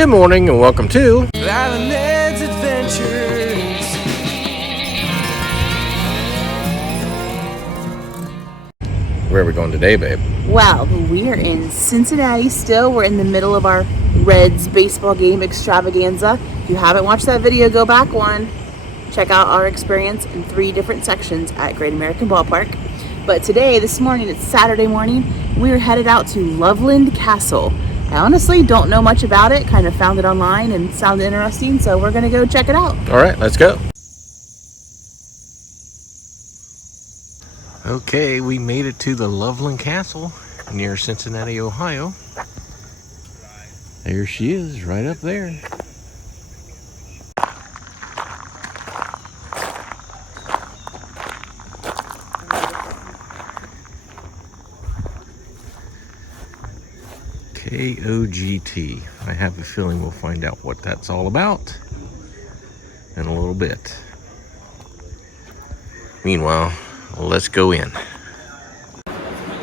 Good morning and welcome to Loveland's Adventures. Where are we going today, babe? Wow, we are in Cincinnati still. We're in the middle of our Reds baseball game extravaganza. If you haven't watched that video, go back one. Check out our experience in 3 different sections at Great American Ballpark. But today, this morning, it's Saturday morning, we're headed out to Loveland Castle. I honestly don't know much about it, kind of found it online and sounded interesting, so we're gonna go check it out. All right, let's go. Okay, we made it to the Loveland Castle near Cincinnati, Ohio. There she is, right up there. KOGT. I have a feeling we'll find out what that's all about in a little bit. Meanwhile, let's go in.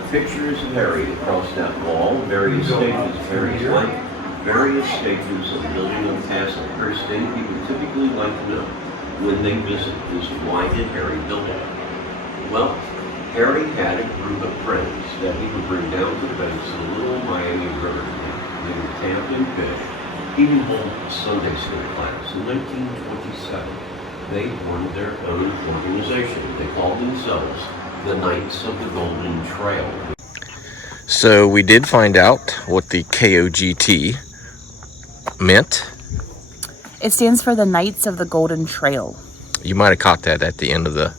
Pictures of Harry across that wall, various stages of Harry's life, various stages of building of the castle. The first thing people typically like to know when they visit is, why did Harry build it? Well, Harry had a group of friends that he would bring down to the banks of the little Miami River. They would camp and fish, even hold a Sunday school class. In 1927, they formed their own organization. They called themselves the Knights of the Golden Trail. So we did find out what the KOGT meant. It stands for the Knights of the Golden Trail. You might have caught that at the end of the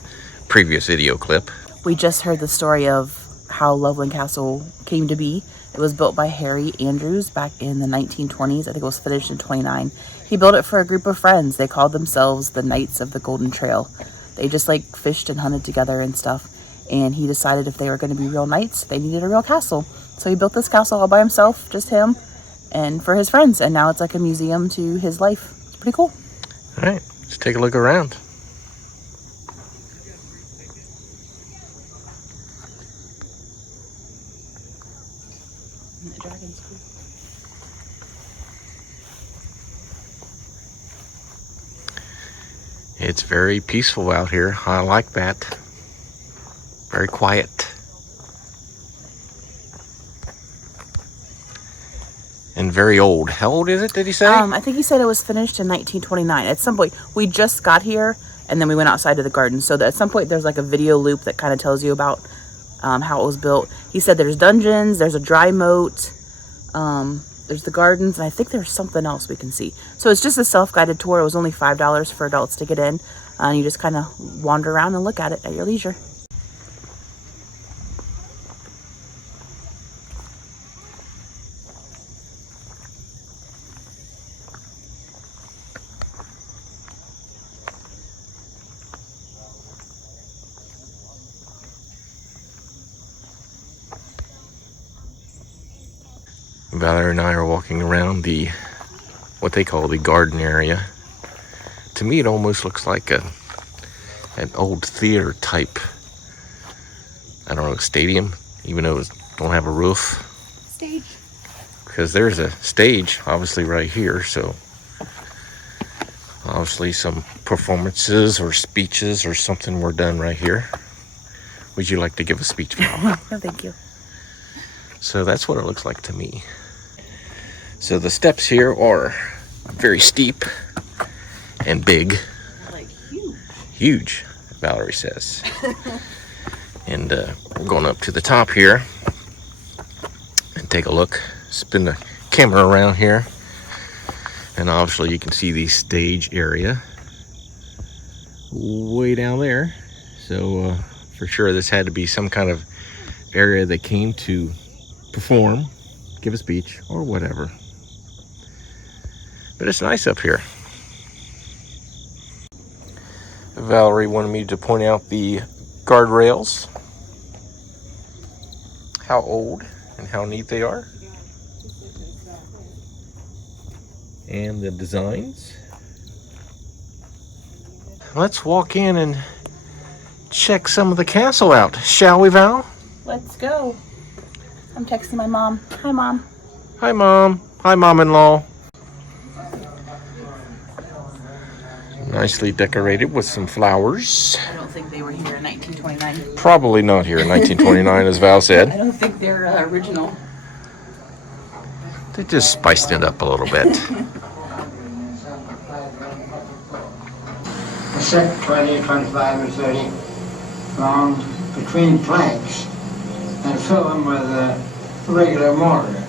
previous video clip. We just heard the story of how Loveland Castle came to be. It was built by Harry Andrews back in the 1920s. I think it was finished in 29. He built it for a group of friends. They called themselves the Knights of the Golden Trail. They just like fished and hunted together and stuff. And he decided if they were going to be real knights, they needed a real castle. So he built this castle all by himself, just him, and for his friends. And now it's like a museum to his life. It's pretty cool. All right, let's take a look around. The dragon's cool. It's very peaceful out here. I like that. Very quiet. And very old. How old is it, did he say? I think he said it was finished in 1929. At some point, we just got here, and then we went outside to the garden. So at some point, there's like a video loop that kind of tells you about how it was built. He said there's dungeons, there's a dry moat, there's the gardens, and I think there's something else we can see. So it's just a self-guided tour. It was only $5 for adults to get in, and you just kind of wander around and look at it at your leisure. Valerie and I are walking around what they call the garden area. To me, it almost looks like an old theater type, I don't know, stadium, even though it don't have a roof. Stage. Because there's a stage, obviously, right here. So obviously some performances or speeches or something were done right here. Would you like to give a speech, Val? No, thank you. So that's what it looks like to me. So the steps here are very steep and big. Like huge. Huge, Valerie says. And we're going up to the top here and take a look. Spin the camera around here. And obviously you can see the stage area way down there. So for sure this had to be some kind of area that came to perform, give a speech, or whatever. But it's nice up here. Valerie wanted me to point out the guardrails, how old and how neat they are, and the designs. Let's walk in and check some of the castle out, shall we, Val? Let's go. I'm texting my mom. Hi, Mom. Hi, Mom. Hi, Mom-in-law. Nicely decorated with some flowers. I don't think they were here in 1929. Probably not here in 1929, as Val I said. don't think they're original. They just spiced it up a little bit. A set 20, 25, or 30 rounds between planks and fill them with a regular mortar.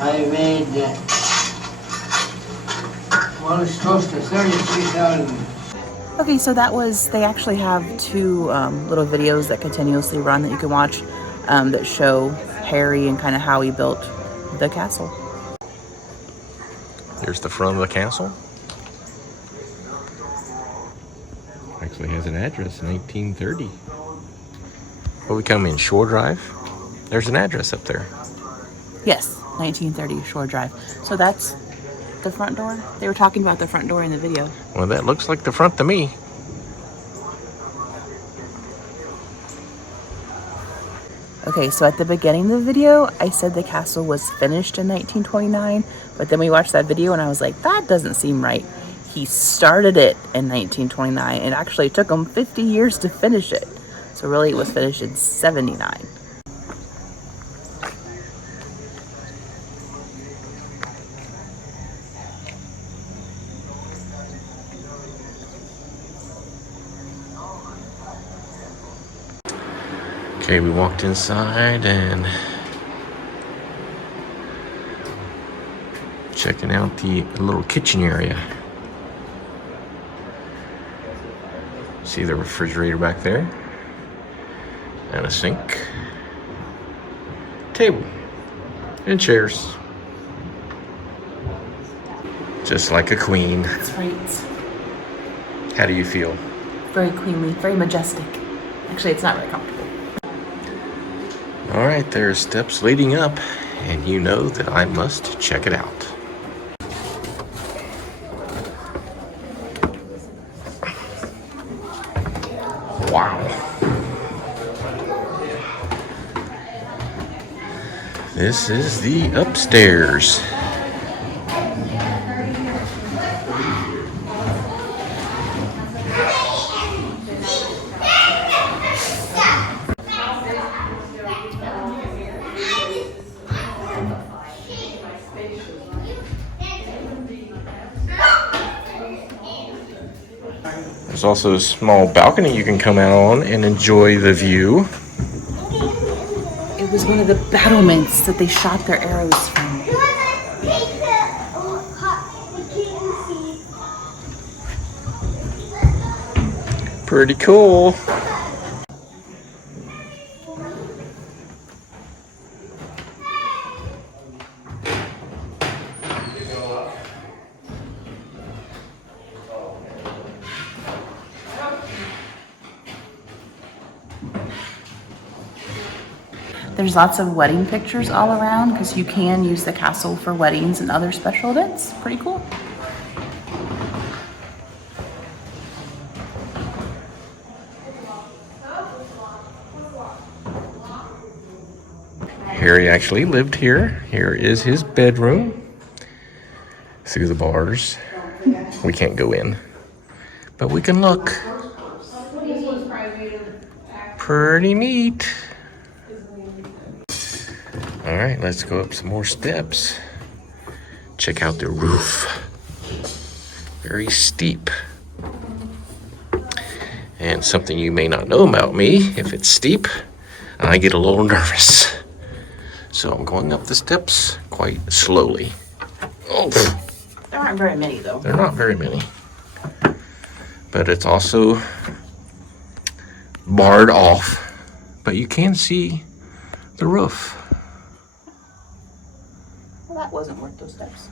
I made one is close to 33,000. Okay, so that was, they actually have two little videos that continuously run that you can watch that show Harry and kind of how he built the castle. Here's the front of the castle. Actually has an address, 1930. Well, we come in Shore Drive. There's an address up there. Yes, 1930 Shore Drive. So that's the front door? They were talking about the front door in the video. Well, that looks like the front to me. Okay, so at the beginning of the video, I said the castle was finished in 1929, but then we watched that video and I was like, that doesn't seem right. He started it in 1929. It actually took him 50 years to finish it. So really it was finished in 79. Okay, we walked inside and checking out the little kitchen area. See the refrigerator back there, and a sink, table, and chairs. Just like a queen. That's right. How do you feel? Very queenly, very majestic. Actually, it's not very comfortable. All right, there's steps leading up, and you know that I must check it out. Wow. This is the upstairs. There's also a small balcony you can come out on and enjoy the view. It was one of the battlements that they shot their arrows from. Pretty cool. There's lots of wedding pictures all around because you can use the castle for weddings and other special events. Pretty cool. Harry actually lived here. Here is his bedroom. Through the bars. We can't go in, but we can look. Pretty neat. All right, let's go up some more steps. Check out the roof. Very steep. And something you may not know about me, if it's steep, I get a little nervous. So I'm going up the steps quite slowly. Oh, There aren't very many though. there are not very many. But it's also barred off. But you can see the roof. Well, that wasn't worth those steps.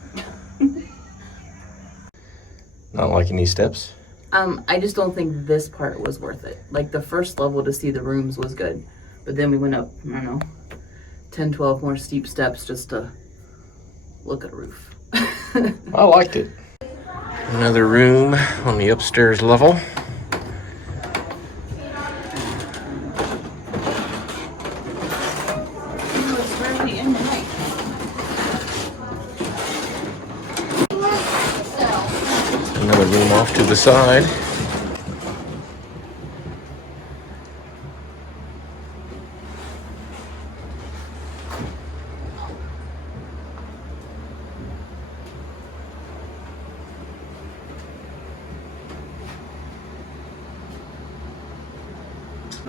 Not liking these steps? I just don't think this part was worth it. Like the first level to see the rooms was good. But then we went up, I don't know, 10, 12 more steep steps just to look at a roof. I liked it. Another room on the upstairs level. Another room off to the side.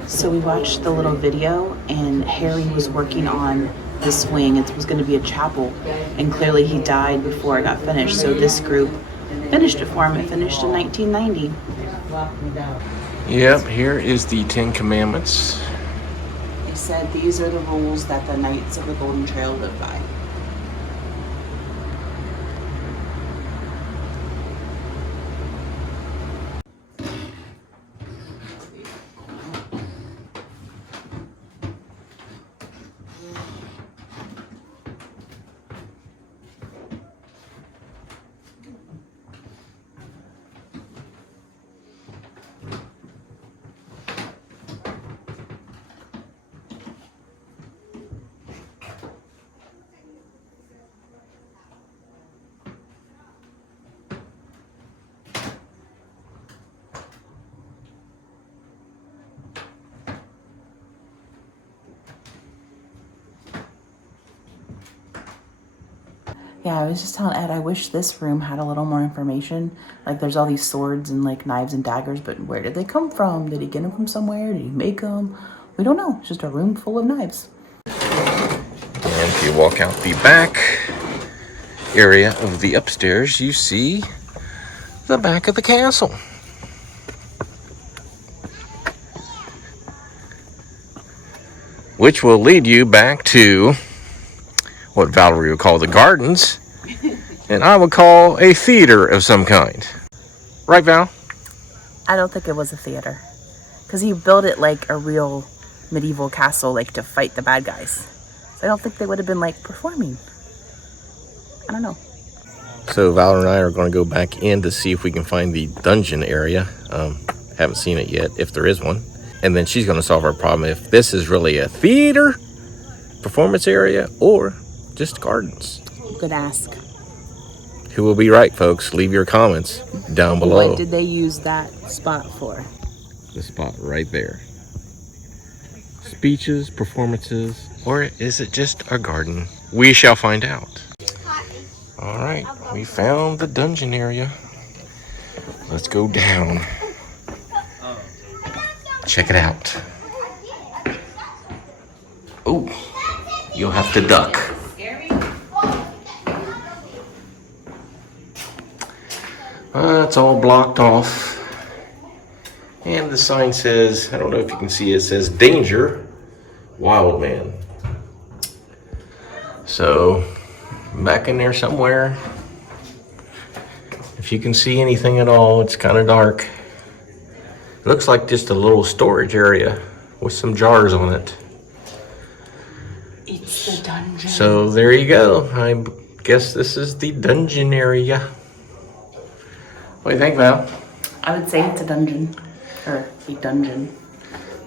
So we watched the little video, and Harry was working on this wing. It was going to be a chapel, and clearly he died before it got finished. So this group finished it for him. It finished in 1990. Yep, here is the 10 Commandments. He said these are the rules that the Knights of the Golden Trail live by. Yeah, I was just telling Ed, I wish this room had a little more information. Like, there's all these swords and, like, knives and daggers, but where did they come from? Did he get them from somewhere? Did he make them? We don't know. It's just a room full of knives. And if you walk out the back area of the upstairs, you see the back of the castle. Which will lead you back to what Valerie would call the gardens, and I would call a theater of some kind. Right, Val? I don't think it was a theater. Because he built it like a real medieval castle, like to fight the bad guys. So I don't think they would have been, like, performing. I don't know. So Valerie and I are going to go back in to see if we can find the dungeon area. Haven't seen it yet, if there is one. And then she's going to solve our problem if this is really a theater, performance area, or just gardens. Good ask. Who will be right, folks? Leave your comments down below. What did they use that spot for? The spot right there. Speeches, performances, or is it just a garden? We shall find out. All right, we found the dungeon area. Let's go down. Check it out. Oh, you'll have to duck. It's all blocked off. And the sign says, I don't know if you can see it, says danger, wild man. So, back in there somewhere. If you can see anything at all, it's kind of dark. It looks like just a little storage area with some jars on it. It's the dungeon. So there you go. I guess this is the dungeon area. What do you think, Val? I would say it's a dungeon. Or a dungeon.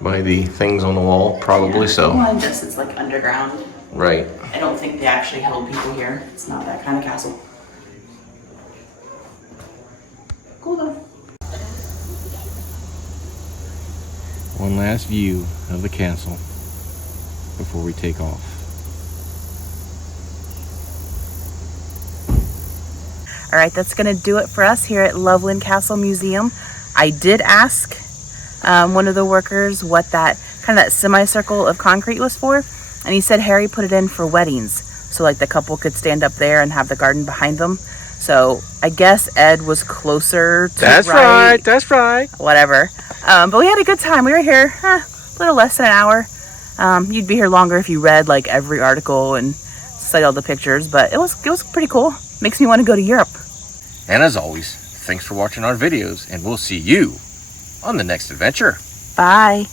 By the things on the wall, probably Yeah. so. Well, I guess it's like underground. Right. I don't think they actually held people here. It's not that kind of castle. Cool though. One last view of the castle before we take off. All right, that's gonna do it for us here at Loveland Castle Museum. I did ask one of the workers what that kind of that semicircle of concrete was for, and he said Harry put it in for weddings, so like the couple could stand up there and have the garden behind them. So I guess Ed was closer to That's right. That's right. Whatever. But we had a good time. We were here a little less than an hour. You'd be here longer if you read like every article and studied all the pictures, but it was pretty cool. Makes me want to go to Europe. And as always, thanks for watching our videos, and we'll see you on the next adventure. Bye.